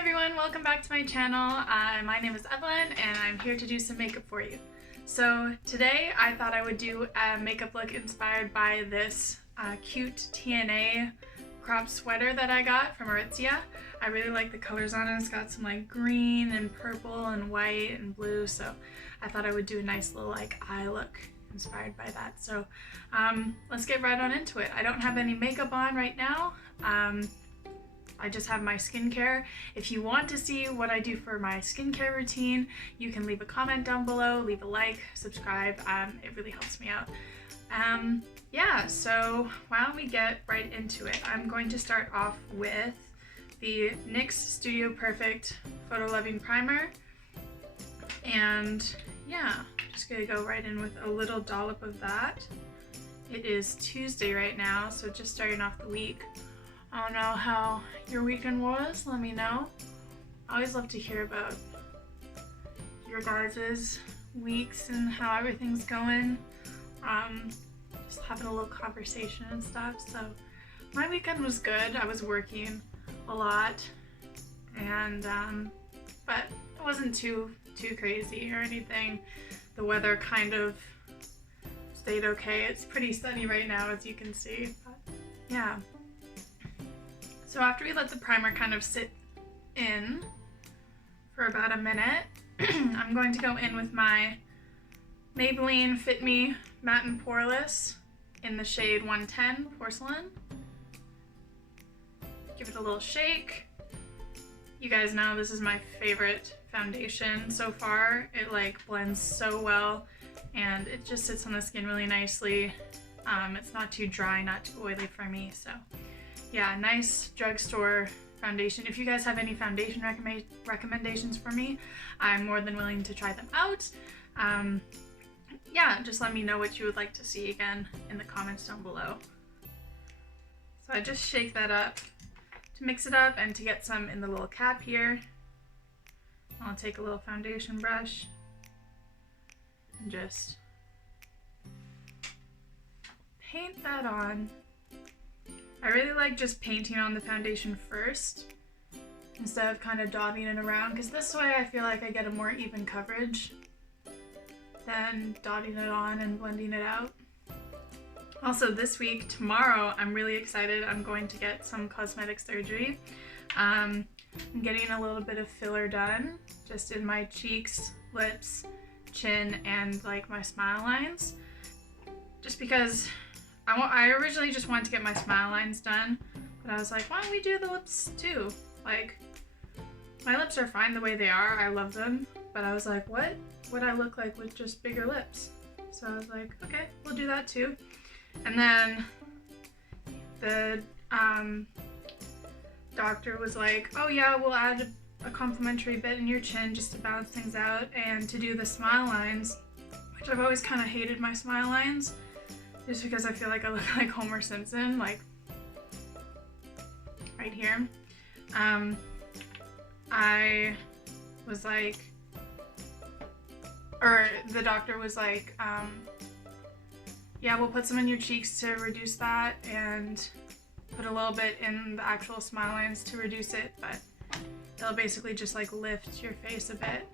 everyone, welcome back to my channel. My name is Evelyn and I'm here to do some makeup for you. So today I thought I would do a makeup look inspired by this cute TNA crop sweater that I got from Aritzia. I really like the colors on it. It's got some like green and purple and white and blue, so I thought I would do a nice little like eye look inspired by that. So let's get right on into it. I don't have any makeup on right now. I just have my skincare. If you want to see what I do for my skincare routine, you can leave a comment down below, leave a like, subscribe. It really helps me out. Yeah, so why don't we get right into it? I'm going to start off with the NYX Studio Perfect Photo Loving Primer. And yeah, just gonna go right in with a little dollop of that. It is Tuesday right now, so just starting off the week. I don't know how your weekend was, let me know. I always love to hear about your guys' weeks and how everything's going. Just having a little conversation and stuff. So my weekend was good. I was working a lot, and but it wasn't too crazy or anything. The weather kind of stayed okay. It's pretty sunny right now, as you can see, but yeah. So after we let the primer kind of sit in for about a minute, I'm going to go in with my Maybelline Fit Me Matte and Poreless in the shade 110 Porcelain. Give it a little shake. You guys know this is my favorite foundation so far. It like blends so well and it just sits on the skin really nicely. It's not too dry, not too oily for me, so yeah, nice drugstore foundation. If you guys have any foundation recommendations for me, I'm more than willing to try them out. Yeah, just let me know what you would like to see again in the comments down below. So I just shake that up to mix it up and to get some in the little cap here. I'll take a little foundation brush and just paint that on. I really like just painting on the foundation first instead of kind of dotting it around, because this way I feel like I get a more even coverage than dotting it on and blending it out. Also this week, tomorrow, I'm really excited. I'm going to get some cosmetic surgery. I'm getting a little bit of filler done just in my cheeks, lips, chin, and like my smile lines, just because I originally just wanted to get my smile lines done, but I was like, why don't we do the lips too? Like, my lips are fine the way they are. I love them. But I was like, what would I look like with just bigger lips? So I was like, okay, we'll do that too. And then the doctor was like, oh yeah, we'll add a complimentary bit in your chin just to balance things out and to do the smile lines, which I've always kind of hated my smile lines. Just because I feel like I look like Homer Simpson, like right here. I was like, or the doctor was like, yeah, we'll put some in your cheeks to reduce that and put a little bit in the actual smile lines to reduce it, but it'll basically just like lift your face a bit.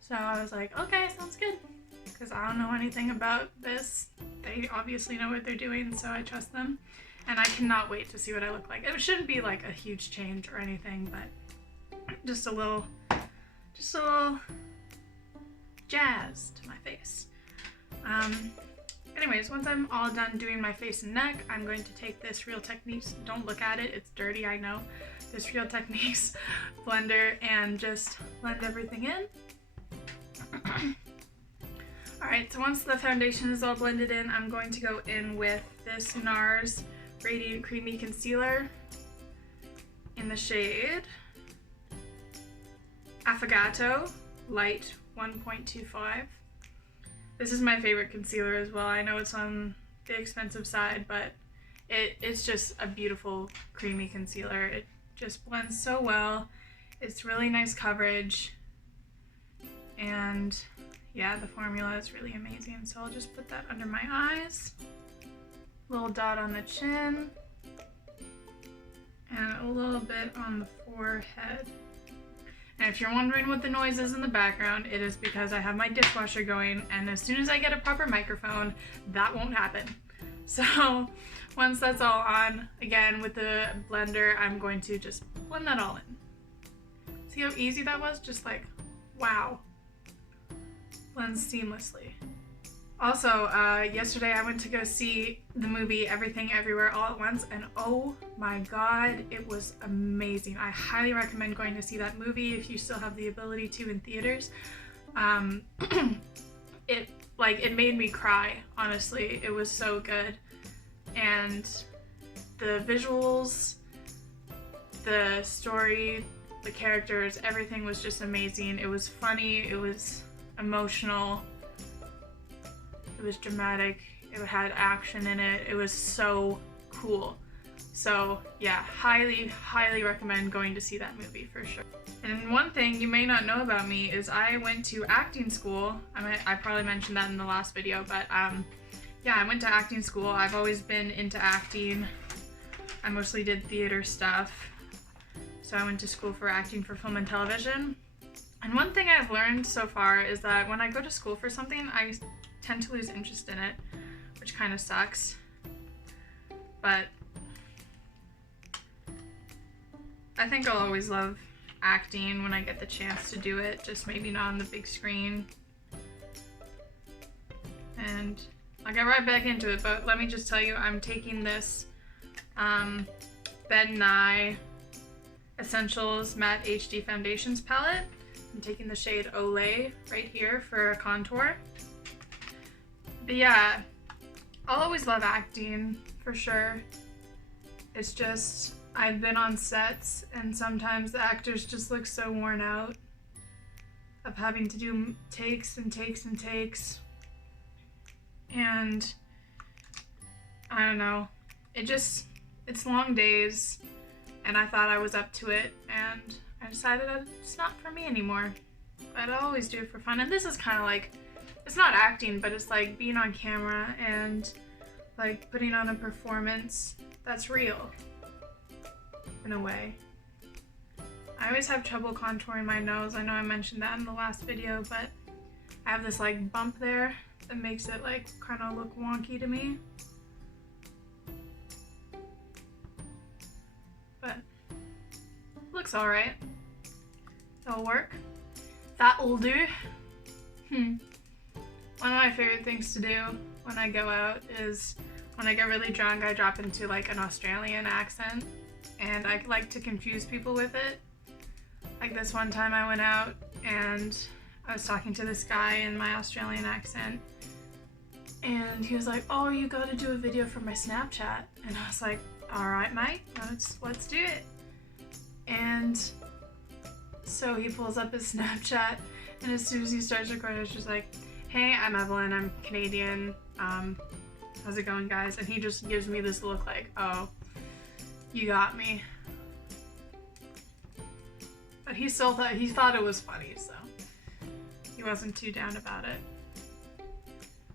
So I was like, okay, sounds good. Because I don't know anything about this. They obviously know what they're doing, so I trust them. And I cannot wait to see what I look like. It shouldn't be like a huge change or anything, but just a little jazz to my face. Anyways, once I'm all done doing my face and neck, I'm going to take this Real Techniques, don't look at it, it's dirty, I know, this Real Techniques blender and just blend everything in. Alright, so once the foundation is all blended in, I'm going to go in with this NARS Radiant Creamy Concealer in the shade Affogato Light 1.25. This is my favorite concealer as well. I know it's on the expensive side, but it's just a beautiful creamy concealer. It just blends so well. It's really nice coverage, and yeah, the formula is really amazing. So I'll just put that under my eyes, little dot on the chin, and a little bit on the forehead. And if you're wondering what the noise is in the background, it is because I have my dishwasher going, and as soon as I get a proper microphone, that won't happen. So once that's all on, again with the blender, I'm going to just blend that all in. See how easy that was? Just like, wow. Blends seamlessly. Also, yesterday I went to go see the movie Everything Everywhere All at Once, and oh my god, it was amazing. I highly recommend going to see that movie if you still have the ability to in theaters. It made me cry, honestly. It was so good. And the visuals, the story, the characters, everything was just amazing. It was funny, it was emotional. It was dramatic, it had action in it, it was so cool. So yeah, highly, highly recommend going to see that movie for sure. And one thing you may not know about me is I went to acting school. I probably mentioned that in the last video, but yeah, I went to acting school. I've always been into acting. I mostly did theater stuff. So I went to school for acting for film and television. And one thing I've learned so far is that when I go to school for something, I tend to lose interest in it, which kind of sucks. But I think I'll always love acting when I get the chance to do it, just maybe not on the big screen. And I'll get right back into it, but let me just tell you, I'm taking this Ben Nye Essentials Matte HD Foundations palette. I'm taking the shade Olay right here for a contour. But yeah, I'll always love acting, for sure. It's just, I've been on sets and sometimes the actors just look so worn out of having to do takes and takes and takes. And I don't know, it's long days and I thought I was up to it and I decided that it's not for me anymore. But I always do it for fun, and this is kind of like, it's not acting, but it's like being on camera and like putting on a performance that's real, in a way. I always have trouble contouring my nose. I know I mentioned that in the last video, but I have this like bump there that makes it like kind of look wonky to me. But looks alright. That'll work. That'll do. One of my favorite things to do when I go out is when I get really drunk, I drop into like an Australian accent, and I like to confuse people with it. Like this one time I went out and I was talking to this guy in my Australian accent, and he was like, "Oh, you gotta do a video for my Snapchat." And I was like, "Alright, mate, let's do it." And so he pulls up his Snapchat, and as soon as he starts recording, it's just like, "Hey, I'm Evelyn, I'm Canadian, how's it going, guys?" And he just gives me this look like, "Oh, you got me." But he thought it was funny, so he wasn't too down about it.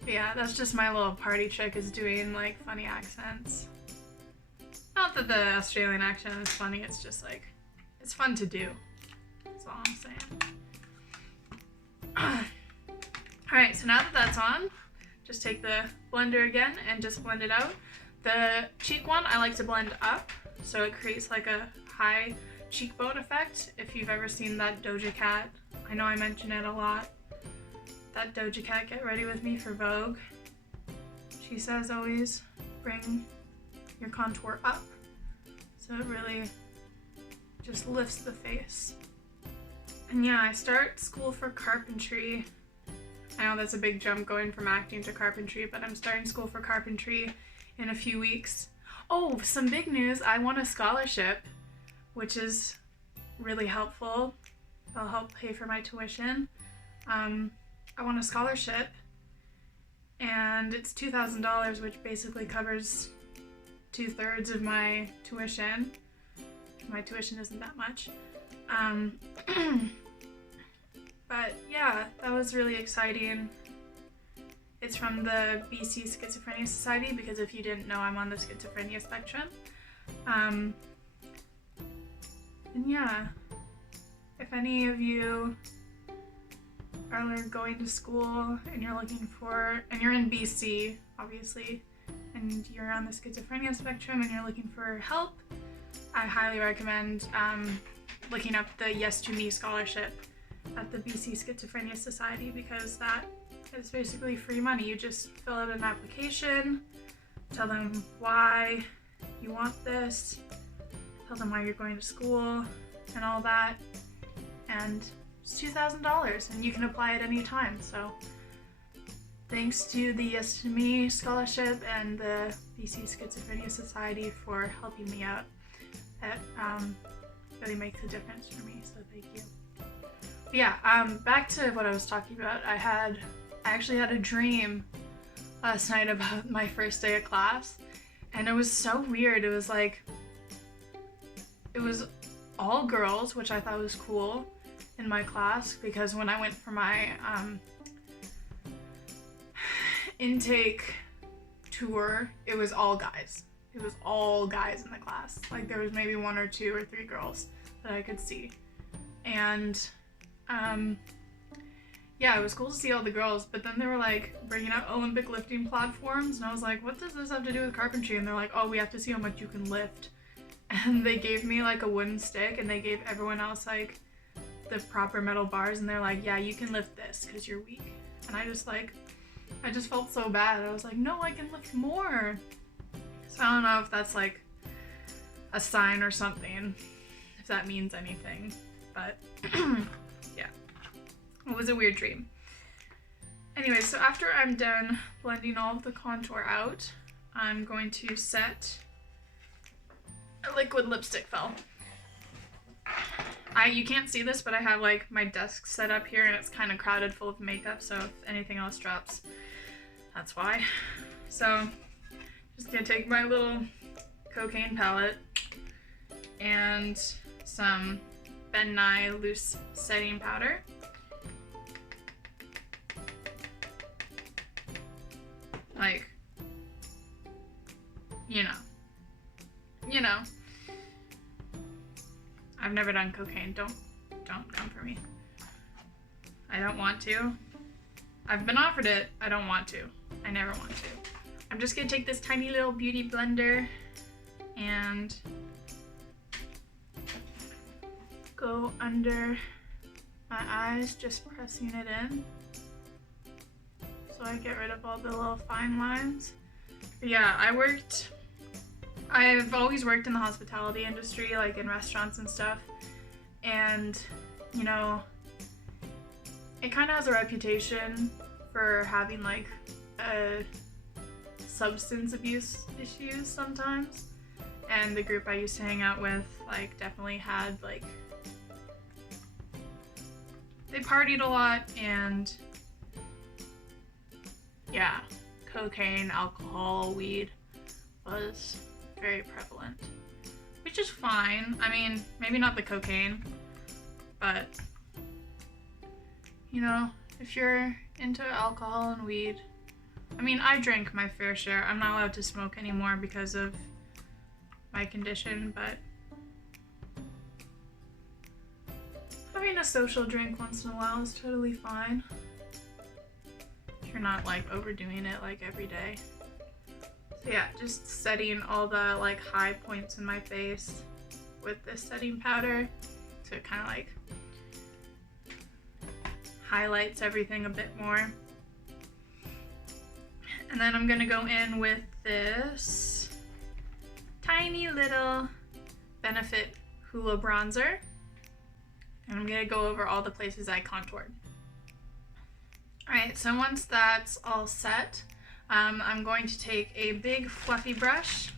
But yeah, that's just my little party trick, is doing like funny accents. Not that the Australian accent is funny, it's just like, it's fun to do. That's all I'm saying. Alright, so now that that's on, just take the blender again and just blend it out. The cheek one I like to blend up, so it creates like a high cheekbone effect. If you've ever seen that Doja Cat, I know I mention it a lot. That Doja Cat Get Ready With Me for Vogue. She says always bring your contour up, so it really just lifts the face. And yeah, I start school for carpentry. I know that's a big jump going from acting to carpentry, but I'm starting school for carpentry in a few weeks. Oh, some big news, I won a scholarship, which is really helpful. It'll help pay for my tuition. I won a scholarship, and it's $2,000, which basically covers 2/3 of my tuition. My tuition isn't that much. But yeah, that was really exciting. It's from the BC Schizophrenia Society, because if you didn't know, I'm on the schizophrenia spectrum. And yeah, if any of you are going to school and you're in BC, obviously, and you're on the schizophrenia spectrum and you're looking for help, I highly recommend looking up the Yes to Me scholarship at the BC Schizophrenia Society, because that is basically free money. You just fill out an application, tell them why you want this, tell them why you're going to school and all that, and it's $2,000 and you can apply at any time. So thanks to the Yes to Me scholarship and the BC Schizophrenia Society for helping me out. That really makes a difference for me, so thank you. But yeah, back to what I was talking about. I actually had a dream last night about my first day of class, and it was so weird. It was all girls, which I thought was cool in my class, because when I went for my intake tour, it was all guys. It was all guys in the class. Like, there was maybe 1 or 2 or 3 girls that I could see. And yeah, it was cool to see all the girls, but then they were like bringing out Olympic lifting platforms, and I was like, what does this have to do with carpentry? And they're like, oh, we have to see how much you can lift. And they gave me like a wooden stick, and they gave everyone else like the proper metal bars, and they're like, yeah, you can lift this because you're weak. And I just felt so bad. I was like, no, I can lift more. So I don't know if that's like a sign or something, if that means anything, but yeah, it was a weird dream. Anyway, so after I'm done blending all of the contour out, I'm going to set a liquid lipstick fell. You can't see this, but I have like my desk set up here and it's kind of crowded full of makeup, so if anything else drops, that's why. So just gonna take my little cocaine palette and some Ben Nye loose setting powder. Like, you know. I've never done cocaine. Don't come for me. I don't want to. I've been offered it. I don't want to. I never want to. I'm just gonna take this tiny little beauty blender and go under my eyes, just pressing it in so I get rid of all the little fine lines. But yeah, I've always worked in the hospitality industry, like in restaurants and stuff, and you know, it kind of has a reputation for having like substance abuse issues sometimes, and the group I used to hang out with like definitely had like, they partied a lot, and yeah, cocaine, alcohol, weed was very prevalent, which is fine. I mean, maybe not the cocaine, but you know, if you're into alcohol and weed, I mean, I drank my fair share. I'm not allowed to smoke anymore because of my condition, but having a social drink once in a while is totally fine. If you're not like overdoing it like every day. So yeah, just setting all the like high points in my face with this setting powder, so it kind of like highlights everything a bit more. And then I'm gonna go in with this tiny little Benefit Hoola bronzer, and I'm gonna go over all the places I contoured. Alright, so once that's all set, I'm going to take a big fluffy brush,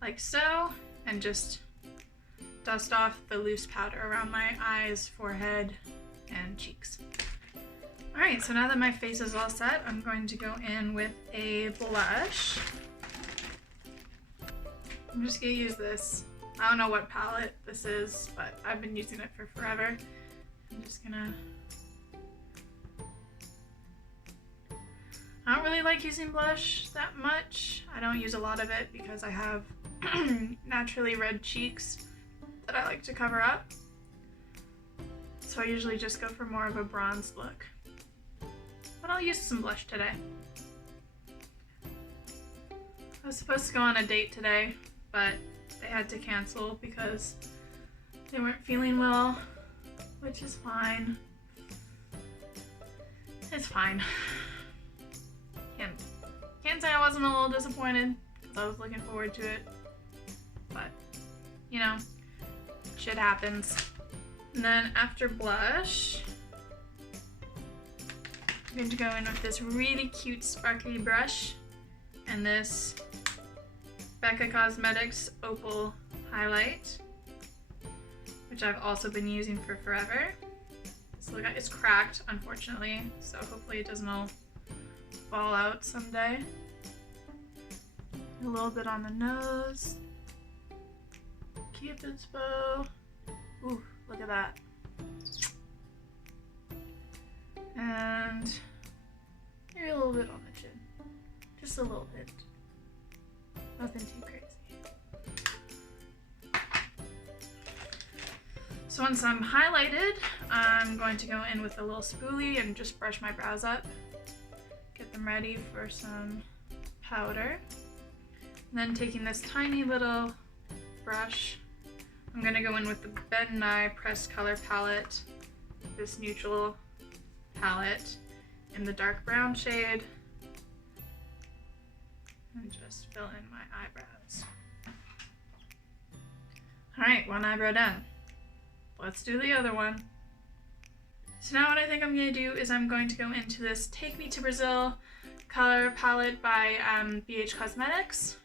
like so, and just dust off the loose powder around my eyes, forehead, and cheeks. Alright, so now that my face is all set, I'm going to go in with a blush. I'm just gonna use this. I don't know what palette this is, but I've been using it for forever. I'm just gonna... I don't really like using blush that much. I don't use a lot of it because I have naturally red cheeks, that I like to cover up. So I usually just go for more of a bronze look. But I'll use some blush today. I was supposed to go on a date today, but they had to cancel because they weren't feeling well, which is fine. It's fine. Can't say I wasn't a little disappointed because I was looking forward to it. But, you know, shit happens. And then after blush, I'm going to go in with this really cute sparkly brush and this Becca Cosmetics Opal highlight, which I've also been using for forever. So look, it's cracked, unfortunately, so hopefully it doesn't all fall out someday. A little bit on the nose. Cupid's bow. Ooh, look at that. And maybe a little bit on the chin. Just a little bit. Nothing too crazy. So once I'm highlighted, I'm going to go in with a little spoolie and just brush my brows up. Get them ready for some powder. And then taking this tiny little brush, I'm going to go in with the Ben Nye Pressed Color Palette, this neutral palette in the dark brown shade, and just fill in my eyebrows. Alright, one eyebrow done. Let's do the other one. So now what I think I'm going to do is I'm going to go into this Take Me to Brazil color palette by BH Cosmetics.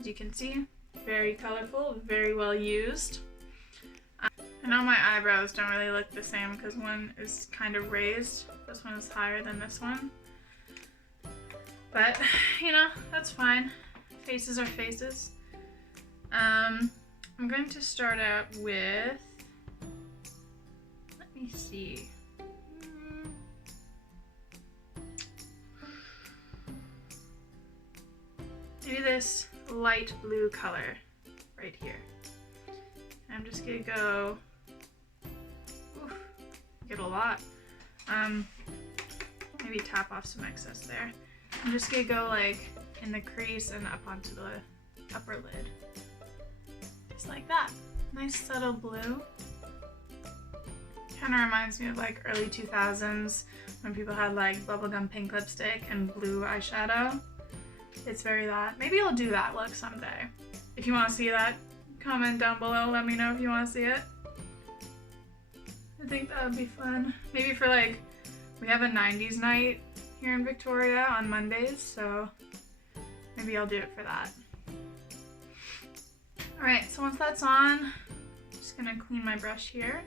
As you can see, very colorful, very well used. I know my eyebrows don't really look the same because one is kind of raised. This one is higher than this one. But, you know, that's fine. Faces are faces. I'm going to start out with, let me see. Maybe this light blue color right here. I'm just gonna go, oof, get a lot. Maybe tap off some excess there. I'm just gonna go like in the crease and up onto the upper lid. Just like that. Nice subtle blue. Kind of reminds me of like early 2000s when people had like bubblegum pink lipstick and blue eyeshadow. It's very that. Maybe I'll do that look someday. If you want to see that, comment down below. Let me know if you want to see it. I think that would be fun. Maybe for like, we have a 90s night here in Victoria on Mondays, so maybe I'll do it for that. Alright, so once that's on, I'm just going to clean my brush here.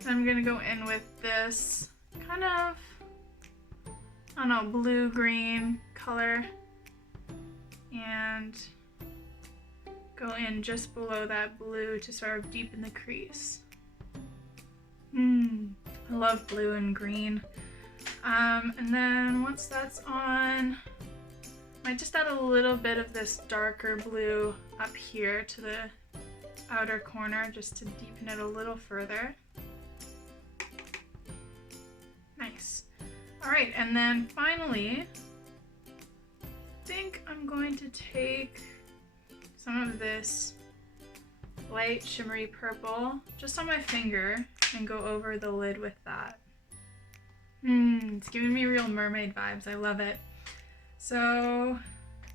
Then I'm going to go in with this kind of, I don't know, blue-green color. And go in just below that blue to sort of deepen the crease. I love blue and green. And then once that's on, I might just add a little bit of this darker blue up here to the outer corner just to deepen it a little further. Nice. Alright, and then finally, I think I'm going to take some of this light shimmery purple just on my finger and go over the lid with that. It's giving me real mermaid vibes. I love it. So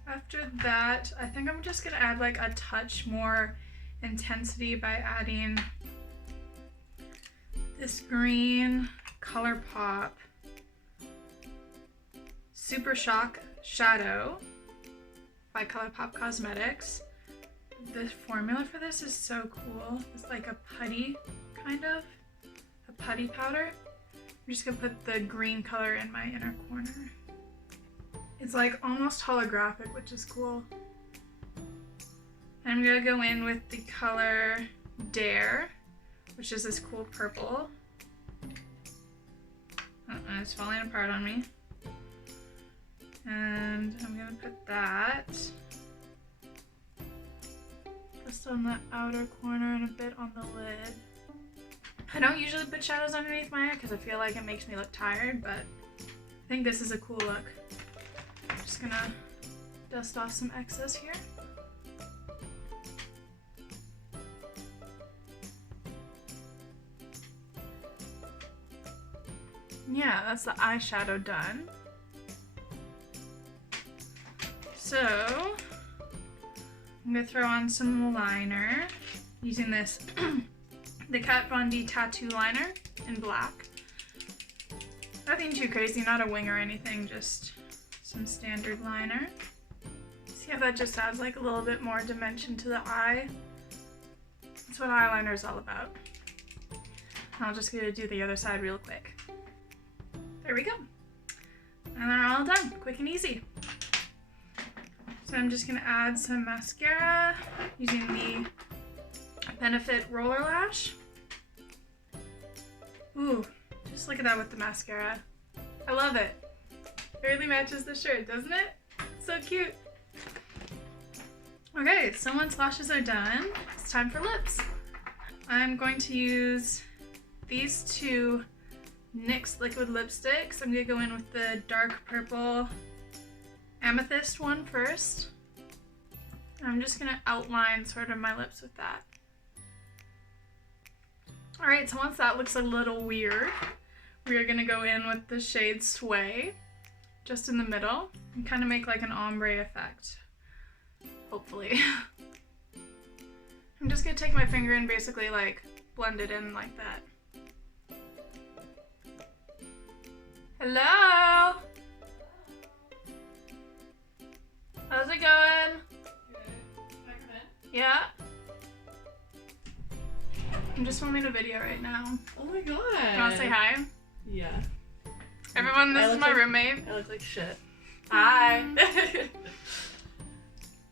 after that, I think I'm just gonna add like a touch more intensity by adding this green ColourPop Super Shock Shadow by ColourPop Cosmetics. The formula for this is so cool. It's like a putty, kind of. A putty powder. I'm just gonna put the green color in my inner corner. It's like almost holographic, which is cool. And I'm gonna go in with the color Dare, which is this cool purple. It's falling apart on me. And I'm gonna put that Just on the outer corner and a bit on the lid. I don't usually put shadows underneath my eye because I feel like it makes me look tired, but I think this is a cool look. I'm just gonna dust off some excess here. Yeah, that's the eyeshadow done. So, I'm gonna throw on some liner using this the Kat Von D tattoo liner in black. Nothing too crazy, not a wing or anything, just some standard liner. See how that just adds like a little bit more dimension to the eye? That's what eyeliner is all about. I'm just gonna do the other side real quick. There we go. And they're all done, quick and easy. So I'm just gonna add some mascara using the Benefit Roller Lash. Ooh, just look at that with the mascara. I love it. It really matches the shirt, doesn't it? It's so cute. Okay, so once lashes are done, it's time for lips. I'm going to use these two NYX liquid lipsticks. I'm gonna go in with the dark purple amethyst one first. I'm just gonna outline sort of my lips with that. Alright, so once that looks a little weird, we're gonna go in with the shade Sway, just in the middle, and kind of make like an ombre effect, hopefully. I'm just gonna take my finger and basically like blend it in like that. Hello? How's it going? Good. Yeah? I'm just filming a video right now. Oh my god. Do you want to say hi? Yeah. Everyone, this is my roommate. I look like shit. Hi.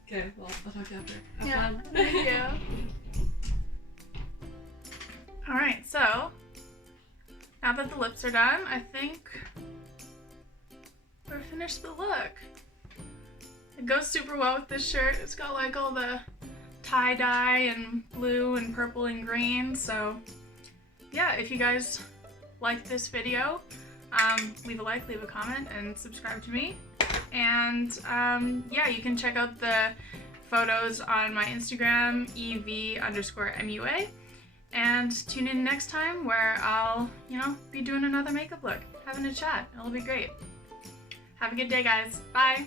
Okay, well, I'll talk to you after. Have fun. Thank you. Alright, so now that the lips are done, I think we're finished the look. It goes super well with this shirt. It's got like all the tie-dye and blue and purple and green. So yeah, if you guys like this video, leave a like, leave a comment, and subscribe to me. And yeah, you can check out the photos on my Instagram, EV_MUA. And tune in next time where I'll, be doing another makeup look, having a chat. It'll be great. Have a good day, guys. Bye.